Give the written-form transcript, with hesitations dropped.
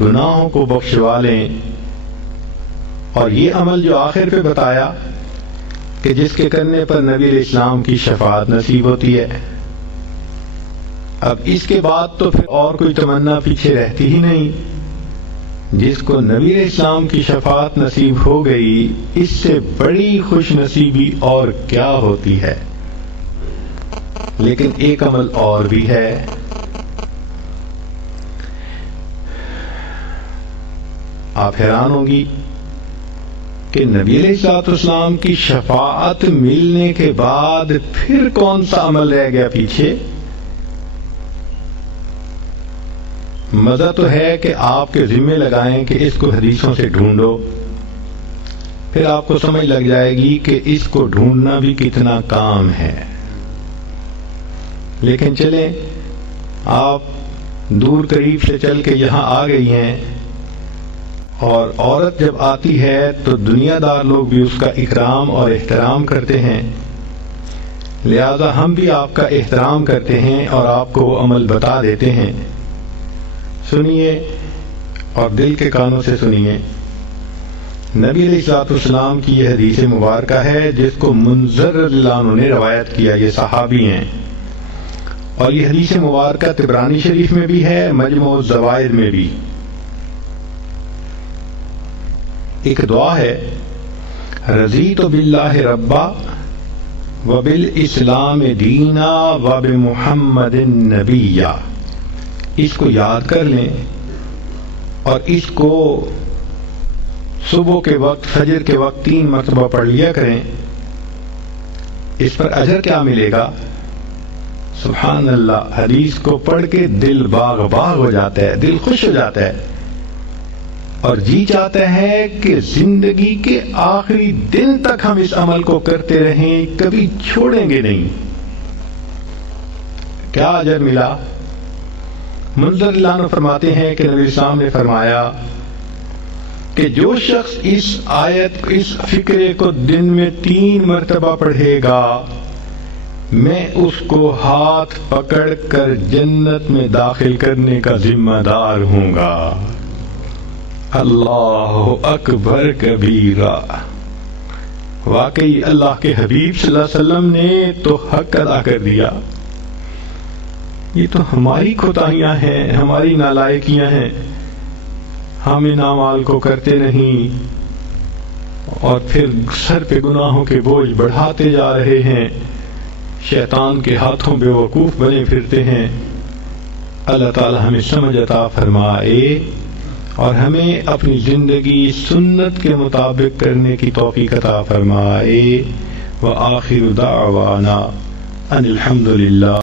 گناہوں کو بخشوا لیں. اور یہ عمل جو آخر پہ بتایا کہ جس کے کرنے پر نبی علیہ السلام کی شفاعت نصیب ہوتی ہے. اب اس کے بعد تو پھر اور کوئی تمنا پیچھے رہتی ہی نہیں. جس کو نبی علیہ السلام کی شفاعت نصیب ہو گئی اس سے بڑی خوش نصیبی اور کیا ہوتی ہے. لیکن ایک عمل اور بھی ہے. آپ حیران ہوں گی کہ نبی علیہ السلام کی شفاعت ملنے کے بعد پھر کون سا عمل رہ گیا پیچھے. مزہ تو ہے کہ آپ کے ذمے لگائیں کہ اس کو حدیثوں سے ڈھونڈو, پھر آپ کو سمجھ لگ جائے گی کہ اس کو ڈھونڈنا بھی کتنا کام ہے. لیکن چلیں, آپ دور قریب سے چل کے یہاں آ گئی ہیں, اور عورت جب آتی ہے تو دنیا دار لوگ بھی اس کا اکرام اور احترام کرتے ہیں. لہذا ہم بھی آپ کا احترام کرتے ہیں اور آپ کو وہ عمل بتا دیتے ہیں. سنیے اور دل کے کانوں سے سنیے. نبی علیہ السلام کی یہ حدیث مبارکہ ہے جس کو منذر رضی اللہ عنہ نے روایت کیا. یہ صحابی ہیں, اور یہ حدیث مبارکہ طبرانی شریف میں بھی ہے, مجموع الزوائد میں بھی. ایک دعا ہے, رضیت باللہ ربا وبالاسلام دینا وبمحمد نبیا. اس کو یاد کر لیں اور اس کو صبح کے وقت, فجر کے وقت 3 مرتبہ پڑھ لیا کریں. اس پر اجر کیا ملے گا؟ سبحان اللہ, حدیث کو پڑھ کے دل باغ باغ ہو جاتا ہے, دل خوش ہو جاتا ہے, اور جی چاہتا ہے کہ زندگی کے آخری دن تک ہم اس عمل کو کرتے رہیں, کبھی چھوڑیں گے نہیں. کیا اجر ملا؟ منذر اللہ عنہ فرماتے ہیں کہ نبی السلام نے فرمایا کہ جو شخص اس آیت, اس فقرے کو دن میں 3 مرتبہ پڑھے گا, میں اس کو ہاتھ پکڑ کر جنت میں داخل کرنے کا ذمہ دار ہوں گا. اللہ اکبر کبیرہ. واقعی اللہ کے حبیب صلی اللہ علیہ وسلم نے تو حق ادا کر دیا. یہ تو ہماری کوتاہیاں ہیں, ہماری نالائکیاں ہیں. ہم ان اعمال کو کرتے نہیں اور پھر سر پہ گناہوں کے بوجھ بڑھاتے جا رہے ہیں, شیطان کے ہاتھوں بے وقوف بنے پھرتے ہیں. اللہ تعالی ہمیں سمجھ عطا فرمائے اور ہمیں اپنی زندگی سنت کے مطابق کرنے کی توفیق عطا فرمائے. وآخر دعوانا ان الحمد للہ.